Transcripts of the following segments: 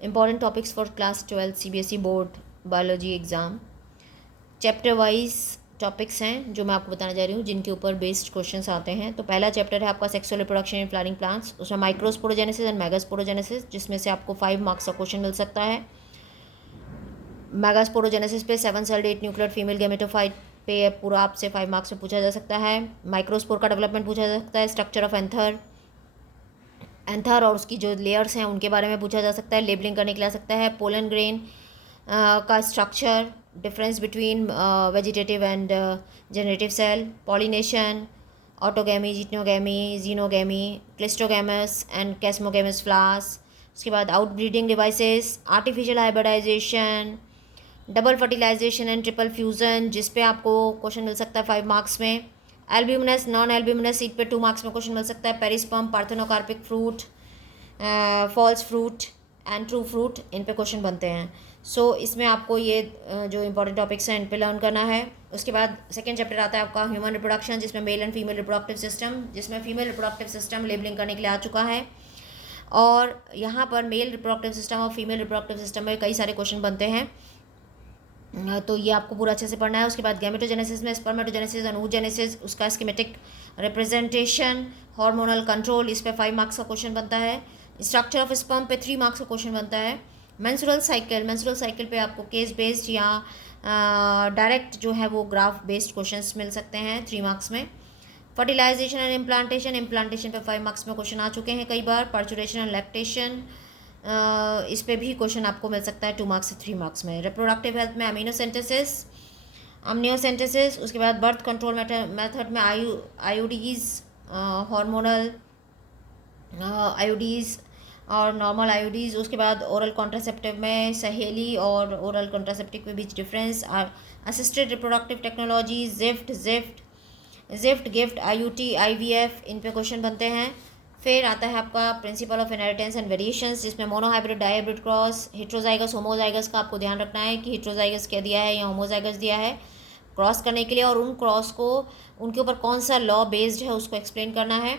Important topics for class 12 CBSE board biology exam. Chapter wise topics हैं जो मैं आपको बताने जा रही हूँ, जिनके ऊपर बेस्ड क्वेश्चंस आते हैं। तो पहला चैप्टर है आपका sexual reproduction in flowering plants. उसमें माइक्रोस्पोरोजेनेसिस एंड मेगास्पोरोजेनेसिस, जिसमें से आपको 5 मार्क्स का क्वेश्चन मिल सकता है। मेगास्पोरोजेनेसिस पे 7 सेल्ड 8 न्यूक्लियर फीमेल गेमेटोफाइट पे पूरा आपसे 5 मार्क्स में पूछा जा सकता है। माइक्रोस्पोर का डेवलपमेंट पूछा जा सकता है। स्ट्रक्चर ऑफ एंथर और उसकी जो लेयर्स हैं उनके बारे में पूछा जा सकता है। लेबलिंग करने के लिए आ सकता है। पोलन ग्रेन का structure, difference between vegetative and generative cell, pollination, autogamy, geitonogamy, xenogamy, cleistogamous and chasmogamous flowers. उसके बाद outbreeding devices, artificial hybridization, double fertilization and triple fusion, जिस पे आपको क्वेश्चन मिल सकता है 5 मार्क्स में। एल्ब्यूमिनस नॉन एल्ब्यूमिनस सीड पे 2 मार्क्स में क्वेश्चन मिल सकता है। Perisperm, parthenocarpic fruit, false fruit and true fruit, इन पे क्वेश्चन बनते हैं। सो इसमें आपको ये जो इंपॉर्टेंट टॉपिक्स हैं इन पे लर्न करना है। उसके बाद सेकेंड चैप्टर आता है आपका ह्यूमन रिप्रोडक्शन, जिसमें male and female reproductive system, जिसमें फीमेल रिप्रोडक्टिव सिस्टम लेबलिंग करने के लिए आ चुका है। और यहाँ पर मेल रिप्रोडक्टिव सिस्टम और फीमेल रिप्रोडक्टिव सिस्टम में कई सारे क्वेश्चन बनते हैं, तो ये आपको पूरा अच्छे से पढ़ना है। उसके बाद गैमेटोजेनेसिस में स्पर्मेटोजेनेसिस और oogenesis, उसका स्कीमेटिक रिप्रेजेंटेशन, हार्मोनल कंट्रोल, इस पे 5 मार्क्स का क्वेश्चन बनता है। स्ट्रक्चर ऑफ स्पर्म पे 3 मार्क्स का क्वेश्चन बनता है। मेंस्ट्रुअल साइकिल पे आपको केस बेस्ड या डायरेक्ट जो है वो ग्राफ बेस्ड क्वेश्चंस मिल सकते हैं 3 मार्क्स में। फर्टिलाइजेशन एंड इम्प्लांटेशन पे 5 मार्क्स में क्वेश्चन आ चुके हैं कई बार। पर्चुरेशन एंड लैक्टेशन, इस पे भी क्वेश्चन आपको मिल सकता है 2 मार्क्स से 3 मार्क्स में। रिप्रोडक्टिव हेल्थ में अम्नियोसेंटेसिस, उसके बाद बर्थ कंट्रोल मेथड में आईयूडीज, हार्मोनल आईयूडीज और नॉर्मल आईयूडीज। उसके बाद ओरल कॉन्ट्रासेप्टिव में सहेली और ओरल कॉन्ट्रासेप्टिव के बीच difference. Assisted reproductive technology, ZIFT GIFT, IUT, IVF, इन पे क्वेश्चन बनते हैं। फिर आता है आपका principle of inheritance and variations, जिसमें monohybrid, dihybrid cross, heterozygous, homozygous का आपको ध्यान रखना है कि हेट्रोजाइगस क्या दिया है या होमोजाइगस दिया है क्रॉस करने के लिए, और उन क्रॉस को उनके ऊपर कौन सा लॉ बेस्ड है उसको एक्सप्लेन करना है।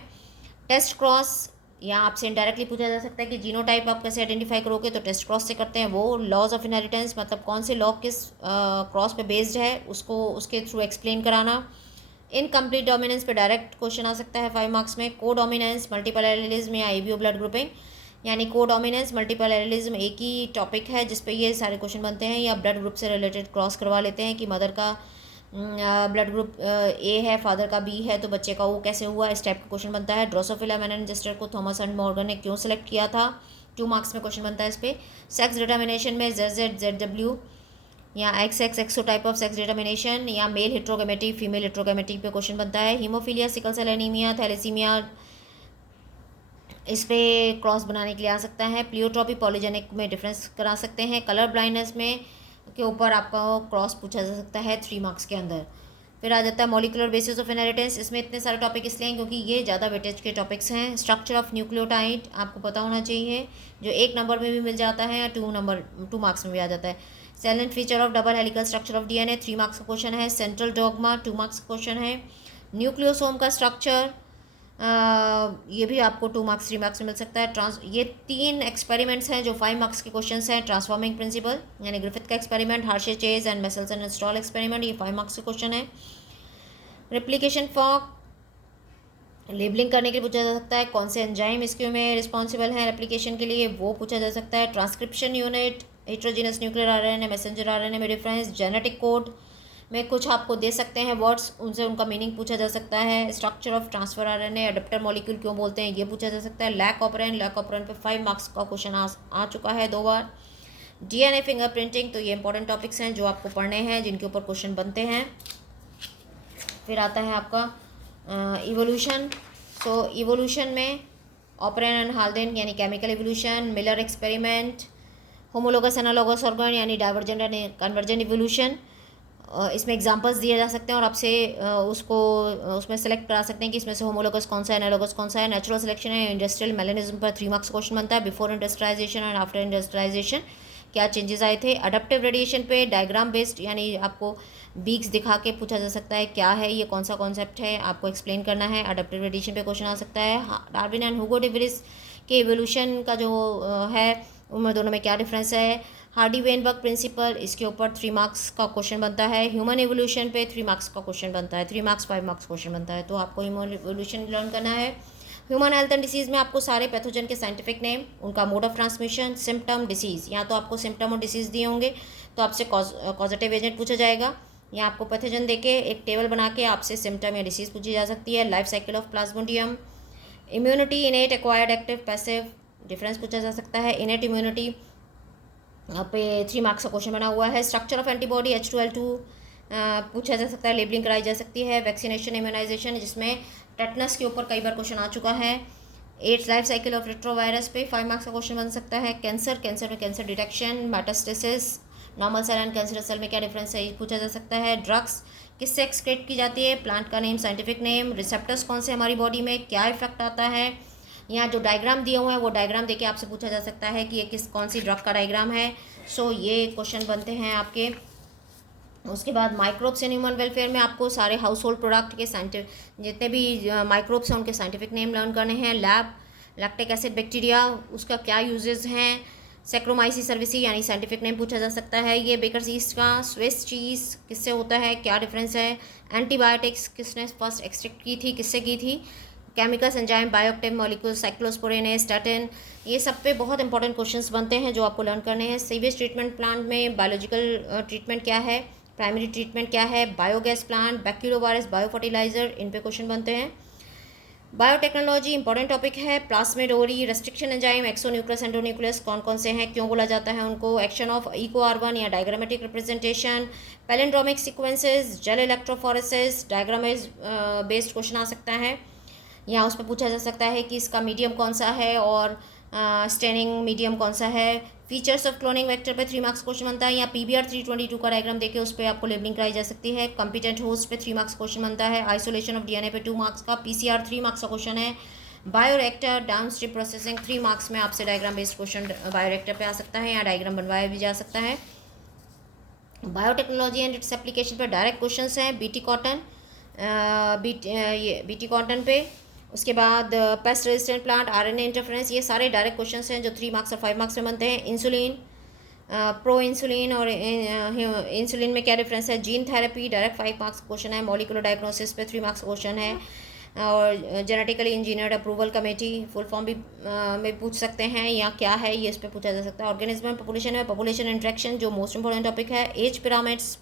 टेस्ट क्रॉस, या आपसे इनडायरेक्टली पूछा जा सकता है कि जीनोटाइप आप कैसे आइडेंटिफाई करोगे, तो टेस्ट क्रॉस से करते हैं वो। लॉज ऑफ इनहेरिटेंस, मतलब कौन से लॉ किस क्रॉस पे बेस्ड है उसको उसके थ्रू एक्सप्लेन कराना। इनकम्प्लीट डोमिनेंस पे डायरेक्ट क्वेश्चन आ सकता है 5 मार्क्स में। को डोमिनेंस, मल्टीपल एलिलिज्म या एबीओ ब्लड ग्रुपिंग, यानी को डोमिनेंस मल्टीपल एलिलिज्म एक ही टॉपिक है जिस पे ये सारे क्वेश्चन बनते हैं, या ब्लड ग्रुप से रिलेटेड क्रॉस करवा लेते हैं कि मदर का ब्लड ग्रुप ए है, फादर का बी है, तो बच्चे का वो कैसे हुआ, इस टाइप का क्वेश्चन बनता है। ड्रोसोफिला मेनिनजेस्टर को थॉमस एंड मॉर्गन ने क्यों सेलेक्ट किया था, 2 मार्क्स में क्वेश्चन बनता है इस पर। सेक्स डिटर्मिनेशन में ZZ, या XO type of sex determination, या मेल हेट्रोगेमेटी, फीमेल हेट्रोगेमेटी पे क्वेश्चन बनता है। Hemophilia, sickle cell anemia, thalassemia, इस पे क्रॉस बनाने के लिए आ सकता है। प्लियोट्रॉपी, पॉलीजेनिक में डिफरेंस करा सकते हैं। कलर ब्लाइंडनेस में के ऊपर आपका क्रॉस पूछा जा सकता है 3 मार्क्स के अंदर। फिर आ जाता है मॉलिकुलर बेसिस ऑफ इनहेरिटेंस, इसमें इतने सारे टॉपिक इसलिए हैं क्योंकि ये ज़्यादा वेटेज के टॉपिक्स हैं। स्ट्रक्चर ऑफ न्यूक्लियोटाइड आपको पता होना चाहिए, जो 1 नंबर में भी मिल जाता है या 2 मार्क्स में भी आ जाता है। Salient feature of double helical structure of DNA, 3 marks का क्वेश्चन है। सेंट्रल डॉगमा, 2 मार्क्स का क्वेश्चन है। न्यूक्लियोसोम का स्ट्रक्चर, ये भी आपको 2 मार्क्स 3 मार्क्स में मिल सकता है। ये 3 एक्सपेरिमेंट्स हैं जो 5 मार्क्स के क्वेश्चंस हैं। ट्रांसफॉर्मिंग प्रिंसिपल यानी ग्रिफिथ का experiment, Hershey Chase and Meselson and Stahl experiment, ये 5 मार्क्स के क्वेश्चन है। रेप्लिकेशन फॉर्क, लेबलिंग करने के लिए पूछा जा सकता है कौन से एंजाइम इसके में रिस्पॉन्सिबल हैं रेप्लिकेशन के लिए, वो पूछा जा सकता है। Transcription unit, heterogeneous nuclear RNA, messenger RNA में डिफरेंस, जेनेटिक कोड में कुछ आपको दे सकते हैं वर्ड्स, उनसे उनका मीनिंग पूछा जा सकता है। Structure of transfer RNA, adapter molecule क्यों बोलते हैं, ये पूछा जा सकता है। लैक ऑपरेंट पे 5 मार्क्स का क्वेश्चन आ चुका है 2 बार। डीएनए फिंगरप्रिंटिंग, तो ये इंपॉर्टेंट टॉपिक्स हैं जो आपको पढ़ने हैं, जिनके ऊपर क्वेश्चन बनते हैं। फिर आता है आपका इवोल्यूशन। सो इवोल्यूशन में ऑपरेन एंड हाल्डेन यानी chemical evolution, Miller experiment, homologous analogous organ यानी डाइवर्जेंट एंड कन्वर्जेंट इवोल्यूशन, इसमें एग्जांपल्स दिए जा सकते हैं और आपसे उसमें सेलेक्ट करा सकते हैं कि इसमें से होमोलोगस कौन सा है, एनालोगस कौन सा है। नेचुरल सिलेक्शन है। इंडस्ट्रियल मेलेनिज्म पर 3 मार्क्स क्वेश्चन बनता है। Before industrialization and after industrialization क्या चेंजेस आए थे। अडप्टिव रेडिएशन पे डायग्राम बेस्ड यानी आपको बीक्स दिखा के पूछा जा सकता है क्या है ये, कौन सा कॉन्सेप्ट है, आपको एक्सप्लेन करना है। अडप्टिव रेडिएशन पे क्वेश्चन आ सकता है। Darwin and Hugo day Vries के एवोल्यूशन का जो है उनमें दोनों में क्या डिफरेंस है। हार्डी वेनबर्ग प्रिंसिपल, इसके ऊपर 3 मार्क्स का क्वेश्चन बनता है। ह्यूमन एवोल्यूशन पे 3 मार्क्स का क्वेश्चन बनता है, 3 मार्क्स 5 मार्क्स क्वेश्चन बनता है। तो आपको ह्यूमन एवोल्यूशन लर्न करना है। ह्यूमन हेल्थ एंड डिसीज़ में आपको सारे पैथोजन के साइंटिफिक नेम, उनका mode of transmission, symptom, disease. या तो आपको सिम्टम और डिसीज़ दिए होंगे तो आपसे कॉजेटिव एजेंट पूछा जाएगा, या आपको पैथोजन देके एक टेबल बना के आपसे सिम्टम या डिसीज़ पूछी जा सकती है। Life cycle of Plasmodium, immunity, इनेट, acquired, active, passive, difference पूछा जा सकता है। इनेट इम्यूनिटी पे 3 मार्क्स का क्वेश्चन बना हुआ है। स्ट्रक्चर ऑफ एंटीबॉडी H2L2 पूछा जा सकता है, लेबलिंग कराई जा सकती है। वैक्सीनेशन, इम्यूनाइजेशन, जिसमें टेटनस के ऊपर कई बार क्वेश्चन आ चुका है। AIDS, life cycle of retrovirus पे 5 मार्क्स का क्वेश्चन बन सकता है। कैंसर में cancer detection, metastasis, normal cell and cancer cell में क्या डिफरेंस है ये पूछा जा सकता है। ड्रग्स किससे एक्सक्रीट की जाती है, प्लांट का नेम, साइंटिफिक नेम, रिसेप्टर्स कौन से हमारी बॉडी में, क्या इफेक्ट आता है। यहाँ जो डायग्राम दिए हुए हैं वो डायग्राम देके आपसे पूछा जा सकता है कि ये कौन सी ड्रग का डायग्राम है। सो ये क्वेश्चन बनते हैं आपके। उसके बाद माइक्रोब्स इन ह्यूमन वेलफेयर में आपको सारे हाउस होल्ड प्रोडक्ट के साइंटिफिक जितने भी माइक्रोब्स हैं उनके साइंटिफिक नेम लर्न करने हैं। लैक्टिक एसिड बैक्टीरिया, उसका क्या यूजेस हैं। सेक्रोमाइसी सर्विसी यानी साइंटिफिक नेम पूछा जा सकता है। ये बेकर चीज़ का, स्विस चीज़ किससे होता है, क्या डिफरेंस है। एंटीबायोटिक्स किसने फर्स्ट एक्सट्रैक्ट की थी, किससे की थी। Chemicals, enzyme, bioactive molecule, cyclosporin, statin, ये सब पे बहुत इंपॉर्टेंट क्वेश्चंस बनते हैं जो आपको लर्न करने हैं। सीवेज ट्रीटमेंट प्लांट में बायोलॉजिकल ट्रीटमेंट क्या है, प्राइमरी ट्रीटमेंट क्या है। बायोगैस प्लांट, बैक्टीरियोवायरस, बायो फर्टिलाइजर, इन पे क्वेश्चन बनते हैं। बायोटेक्नोलॉजी इंपॉर्टेंट टॉपिक है। Plasmid ovary, restriction enzyme, exonuclease, endonuclease कौन कौन से हैं, क्यों बोला जाता है उनको। एक्शन ऑफ इको R1 या diagrammatic representation, palindromic sequences, gel electrophoresis, diagrams based question आ सकता है। या उस पर पूछा जा सकता है कि इसका मीडियम कौन सा है और स्टेनिंग मीडियम कौन सा है। फीचर्स ऑफ क्लोनिंग वेक्टर पे 3 मार्क्स क्वेश्चन बनता है। या PBR 322 का डायग्राम देके उस पर आपको लेबलिंग कराई जा सकती है। कंपिटेंट होस्ट पे 3 मार्क्स क्वेश्चन बनता है। आइसोलेशन ऑफ DNA पे 2 मार्क्स का। PCR 3 मार्क्स का क्वेश्चन है। बायोरिएक्टर, डाउनस्ट्रीम प्रोसेसिंग 3 मार्क्स में आपसे डायग्राम बेस्ड क्वेश्चन बायोरिएक्टर पे आ सकता है या डायग्राम बनवाया भी जा सकता है। बायोटेक्नोलॉजी एंड इट्स एप्लीकेशन पर डायरेक्ट क्वेश्चंस हैं। BT कॉटन पे। उसके बाद pest resistant plant, RNA interference, ये सारे डायरेक्ट क्वेश्चंस हैं जो 3 मार्क्स और 5 मार्क्स में बनते हैं। इंसुलिन, प्रो इंसुलिन और इंसुलिन में क्या डिफरेंस है। Gene therapy, direct 5 marks question है। मॉलिकुलर डायग्नोसिस पे 3 मार्क्स क्वेश्चन है। और genetically engineered approval committee, full form भी में पूछ सकते हैं या क्या है ये इस पर पूछा जा सकता है। ऑर्गेनिज्म पॉपुलेशन में पॉपुलेशन इंट्रैक्शन जो मोस्ट इंपॉर्टेंट टॉपिक है। एज पिरामिड्स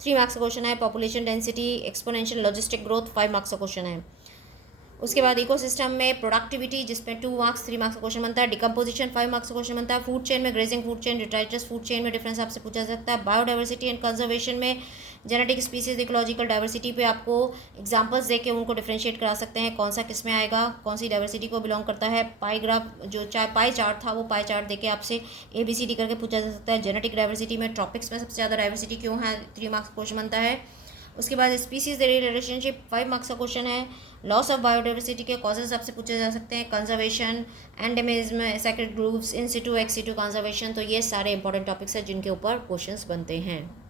3 मार्क्स का क्वेश्चन है। Population density, exponential logistic growth 5 marks का क्वेश्चन है। उसके बाद इकोसिस्टम में प्रोडक्टिविटी जिसमें 2 मार्क्स 3 मार्क्स का क्वेश्चन बनता है। डिकम्पोजिशन 5 मार्क्स का क्वेश्चन बनता है। फूड चेन में grazing food chain, detritus food chain में डिफरेंस आपसे पूछा जा सकता है। बायोडाइवर्सिटी एंड कंजर्वेशन में जेनेटिक स्पीसीज, इकोलॉजिकल डाइवर्सिटी पे आपको एग्जांपल्स देके उनको डिफरेंशिएट करा सकते हैं कौन सा किस में आएगा, कौन सी डाइवर्सिटी को बिलोंग करता है। पाई ग्राफ जो चाहे पाई चार्ट था वो पाई चार्ट देके आपसे ABCD करके पूछा जा सकता है। जेनेटिक डाइवर्सिटी में ट्रॉपिक्स में सबसे ज़्यादा डाइवर्सिटी क्यों है, 3 मार्क्स का क्वेश्चन बनता है। उसके बाद स्पीसीज रिलेशनशिप 5 मार्क्स का क्वेश्चन है। लॉस ऑफ बायोडाइवर्सिटी के कॉजेज आपसे पूछे जा सकते हैं। कंजर्वेशन, एंडेमिज्म, सेक्रेट ग्रुप्स, इन सिटू एक्स सिटू कंजर्वेशन, तो ये सारे इंपॉर्टेंट टॉपिक्स हैं जिनके ऊपर क्वेश्चंस बनते हैं।